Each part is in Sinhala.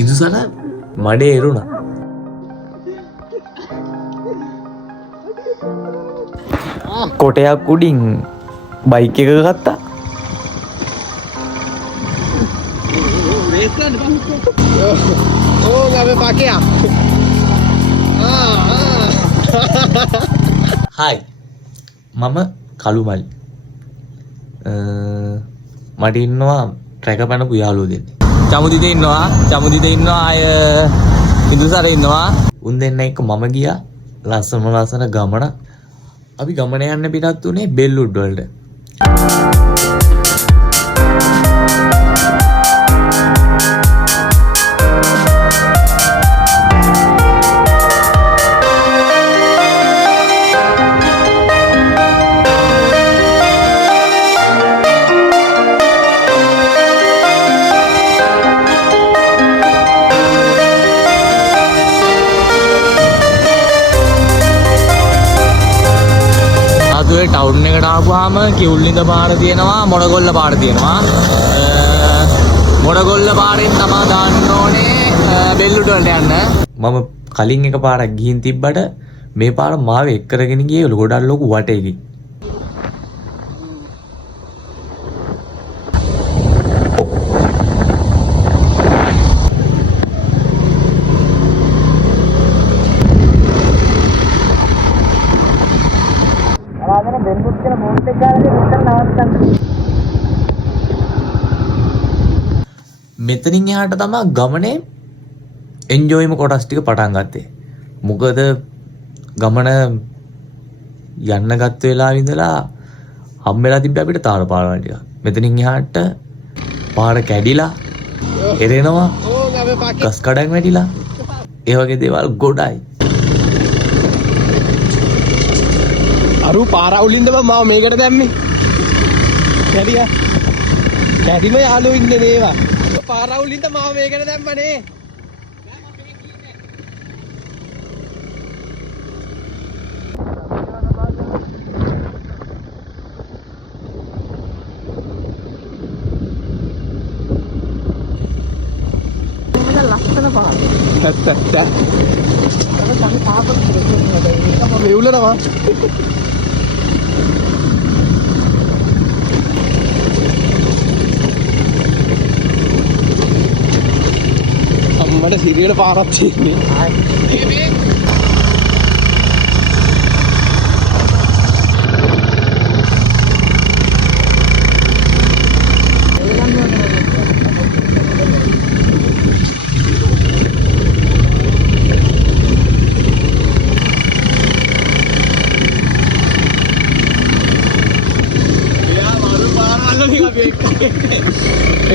ඉදුසන මඩේ එරුණා. කොටයක් උඩින් බයික් එක ගත්තා. Oh, nggak pakai ya? Hai, මම කළුමල්. මට ඉන්නවා ට්‍රැක පැනපු යාළුවෝ දෙන්නේ. චමුදිතේ ඉන්නවා අය ඉදුසර ඉන්නවා. උන් දෙන්න එක්ක මම ගියා ලස්සන ගමන. අපි ගමන යන්න පිටත් උනේ බෙල්ලුඩ් වලට. ටවුන් එකට ආපුවාම කිවුල්ලින්ද පාර තියෙනවා මොඩගොල්ල පාර තියෙනවා. මොඩගොල්ල පාරෙන් තමයි දාන්න ඕනේ බෙල්ලුඩ වලට යන්න. මම කලින් එක පාරක් ගිහින් තිබ්බට මේ පාර මාව එක් කරගෙන ගියේ ගොඩක් ලොකු වටේකින්. මෙතනින් එහාට තමයි ගමනේ එන්ජොයිම කොටස් ටික පටන් ගත්තේ. මොකද ගමන යන්න ගත්ත වෙලාවෙ ඉඳලා හම්බෙලා තිබ්බ අපිට තාර පාරවල් ටික. මෙතනින් එහාට පාර කැඩිලා එරෙනවා. ගස් කඩන් වැටිලා ඒ වගේ දේවල් ගොඩයි. අරු පාරවුලින්ද මම මේකට දැම්මේ. කැඩියා. කැඩිම යාළුවෝ ඉන්නේ නේවා. පාරවුලින්ද මම මේකට දැම්මනේ. ලස්සන පාර. ඇත්ත. අපි තාපත් දෙන්නේ මේ උලනවා. අම්මට සිරියට පාරක් තියෙන්නේ.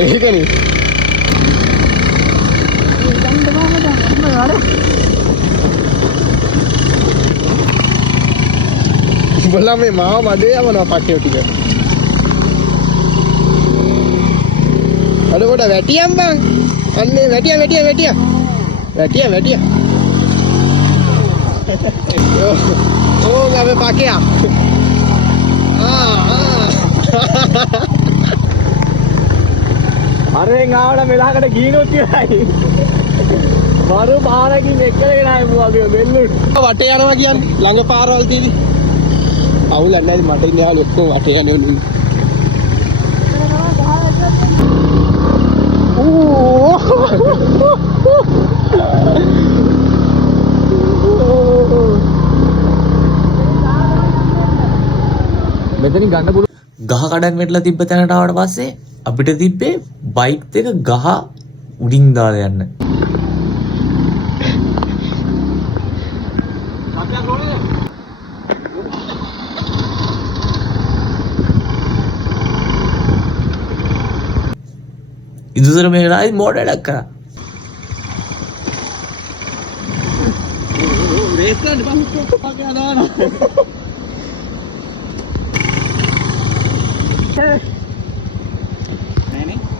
ඒකනේ बोला मैं माँ बड़े बना पाके उठी है अरे बोला बैठिया हम बांग अन्ने बैठिया ओ गावे पाके आ अरे गावड़ा मिलाकर गीन होती है मारू बाहर की मेकरे ना है बुआ बेल्लुड वाटे यारवा किया लंग पार वाली थी අවුල නැහැ මට ඉන්නේ යාළුවෝ ඔක්කොම වටේ යන්නේ උන්නේ. මෙතනින් ගන්න පුළුවන්. ගහ කඩක් මෙట్లా තිබ්බ තැනට ආවට පස්සේ අපිට තිබ්බේ බයික් දෙක ගහ උඩින් දාලා යන්න. इधर में राज मोड़ रखा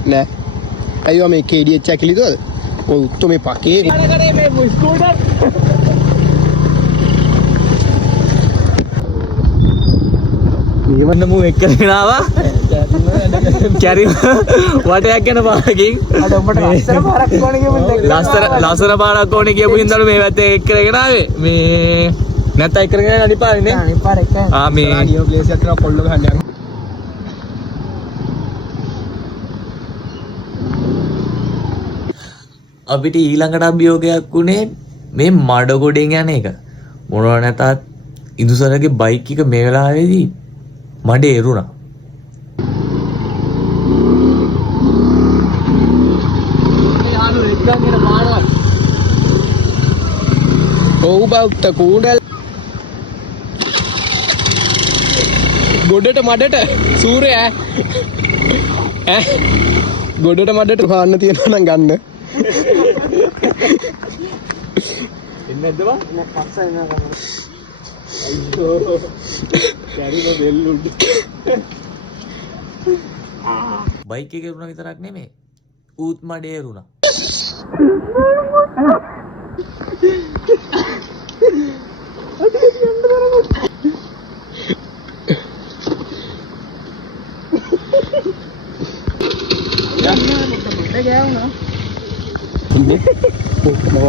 नहीं अयो मैं केडी अच्छा के लिए तो वो तो मैं पाके स्कूटर ये बंदा मुंह एक करके आवा කැරි වටයක් යන පාරකින් අද උඹට ලස්සන පාරක් ඕනේ කියමුද? ලස්සන පාරක් ඕනේ කියපු හින්දාලු මේ පැත්තේ එක් කරගෙන ආවේ. මේ නැත්නම් එක් කරගෙන අනිත් පාරේ නේ. අනිත් පාර එක. මේ ගියෝ ප්ලේස් එකක් තියෙනවා කොල්ල ගහන්න යනවා. අපිට ඊළඟට අභියෝගයක් වුණේ මේ මඩ ගොඩෙන් යන එක. මොනවා නැතත් ඉදුසරගේ බයික් එක මේ වෙලාවේදී මඩේ එරුණා. යාළු එක්කගෙන මානවල්. ඔව් බෞද්ධ කූඩල්. ගොඩට මඩට සූර්යයා ඈ ගොඩට මඩට හොයන්න තියෙනවා නම් ගන්න. එන්නේ නැද්ද බා? නෑ පස්සෙන් එනවා ගන්න. අයියෝ. කැරිම බෙල්ලුඩ්. බයික් එකේ එරුණා විතරක් නෙමෙයි. ඌත් මඩේ එරුණා.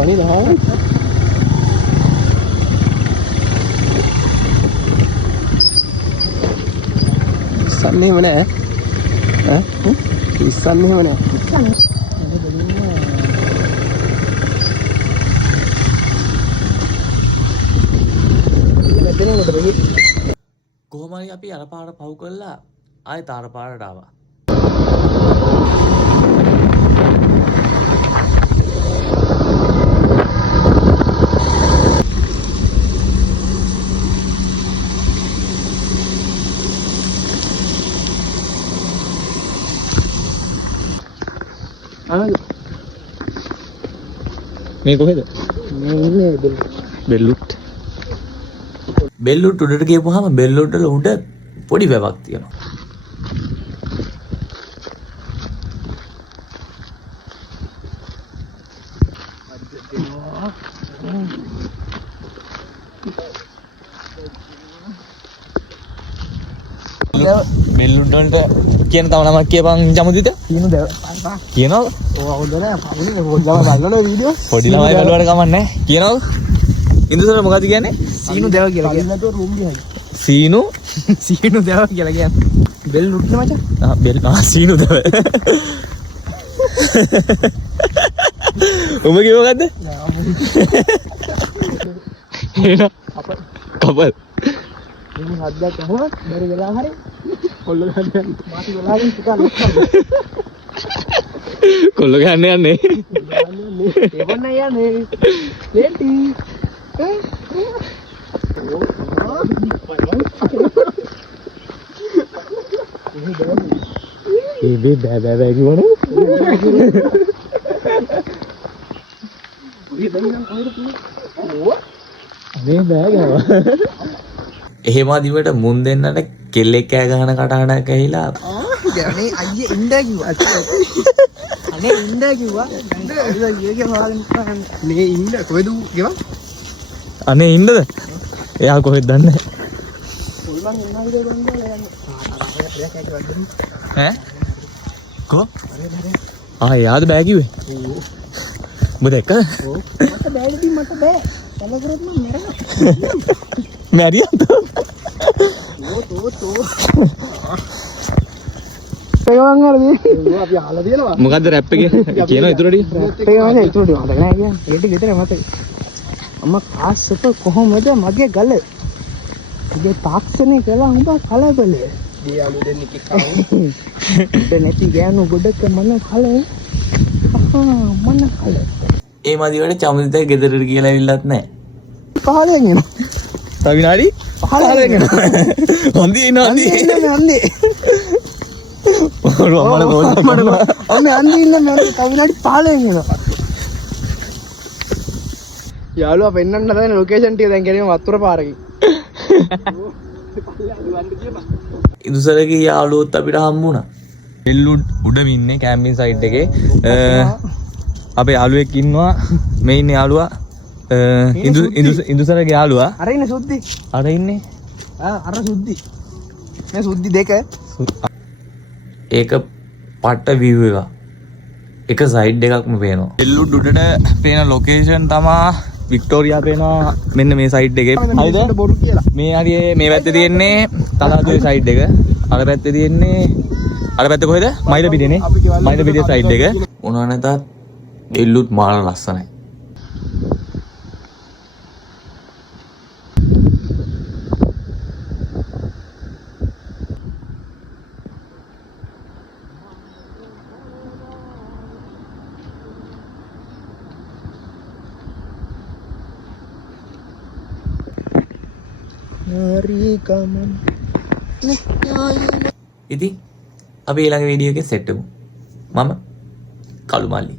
Ini dah. Isan ni mana? Isan ni mana? කොහොම හරි අපි අර පාර පහු කළා ආයෙත් අර පාරට ආවා. මේ කොහෙද? මේ බෙල්ලුට්. බෙල්ලුට් උඩට ගියපුවාම බෙල්ලුට් වල උඩ පොඩි වැවක් තියෙනවා. බෙල්ලුට් වලට කියන තව නමක් කියපන් ජමුදිත. සීනු දෙව. කියනවද? ඔව් අවුද නෑ. පොඩි ළමයි බලනවා වීඩියෝ. පොඩි ළමයි බලවට කමක් නැහැ. කියනවද? ඉන්දුසර මොකද කියන්නේ? සීනු දෙව කියලා කියන්නේ. නැතුව රූම් ගියයි. සීනු සීනු දෙව කියලා කියන්නේ. බෙල් ලුට්න මචං. බෙල් සීනු දෙව. උඹ කිව්ව මොකද්ද? කපල්. මේ හද්දක් අහුවත් බැරි වෙලා හරි කොල්ල ගන්න මාති වෙලාවෙන් ටිකක් ලොක්කා. කොල්ල ගන්න යන්නේ. එවන්න යන්නේ. ලේටි. ඒ බෑ කිව්වනේ. මේ බෑ ගාවා. එහෙම දිවට මුන් දෙන්නට කෙල්ලෙක් කෑ ගහන කටහඬක් ඇහිලා අනේ අයියේ ඉන්දා කිව්වා. අනේ ඉන්දා කිව්වා. මේ ඉන්න කොහෙද ගෙවා? අනේ ඉන්නද? එයා කොහෙද දන්නේ? කොල්මන් එනවා විදියට බංගලා යන්නේ. ඈ? කො? යාද බෑ කිව්වේ? ඔව්. දැක්කද? ඔව්. මට බෑලි මට බෑ. කලකරොත් මම මැරෙනවා. මැරියන්ද? තෝ. ඒගොල්ලන් වලදී අපි අහලා තියෙනවා. මොකද්ද රැප් එකේ? කියනවා ඊටු ටික. ඒගොල්ලන් ඊටු ටික මතක නෑ කියන්නේ. ඒ ටික විතරයි මතක. අම්මා කාස්සප කොහොමද මගේ ගල? මගේ තාක්ෂණය කළා උඹ කලබල. දී අලු දෙන්නේ කික්කව. නැති ගෑනු ගොඩක මන කල. මන කල. ඒ මදිවට චමුදිත ගෙදරට කියලා ඇවිල්ලත් නැහැ. පහලෙන් එනවා. තව විනාඩි 15 එනවා. හොඳි ඉන්නේ. අම්මේ අන්දි ඉන්න මම තව විනාඩි 15 එනවා. යාළුවා පෙන්නන්න හදන ලොකේෂන් ටික දැන් ගෙනියමු වතුර පාරකින්. ඉදුසරගේ යාළුවොත් අපිට හම්බුණා. බෙල්ලුඩ් උඩම ඉන්නේ කැම්පින් සයිට් එකේ. අපේ යාළුවෙක් ඉන්නවා. මේ ඉන්නේ යාළුවා. ඉදුසරගේ යාළුවා. අර ඉන්නේ සුද්දි. අර ඉන්නේ. අර සුද්දි. මේ සුද්දි දෙක. ඒක පට්ට view එක සයිඩ් එකක්ම පේනවා. එල්ලුඩ් උඩට පේන ලොකේෂන් තමා වික්ටෝරියා පේනවා මෙන්න මේ සයිඩ් එකේ. හරිද? මේ හරියේ මේ පැත්තේ තියෙන්නේ තලාතුවේ සයිඩ් එක. අර පැත්තේ තියෙන්නේ අර පැත්තේ කොහෙද? මයිලපිටියනේ. මයිලපිටිය සයිඩ් එක. මොනවා නැතත් එල්ලුඩ් මාල ලස්සනයි. ඉතින් අපි ඊළඟ වීඩියෝ එකේ සෙට් වෙමු. මම කළු මල්ලි.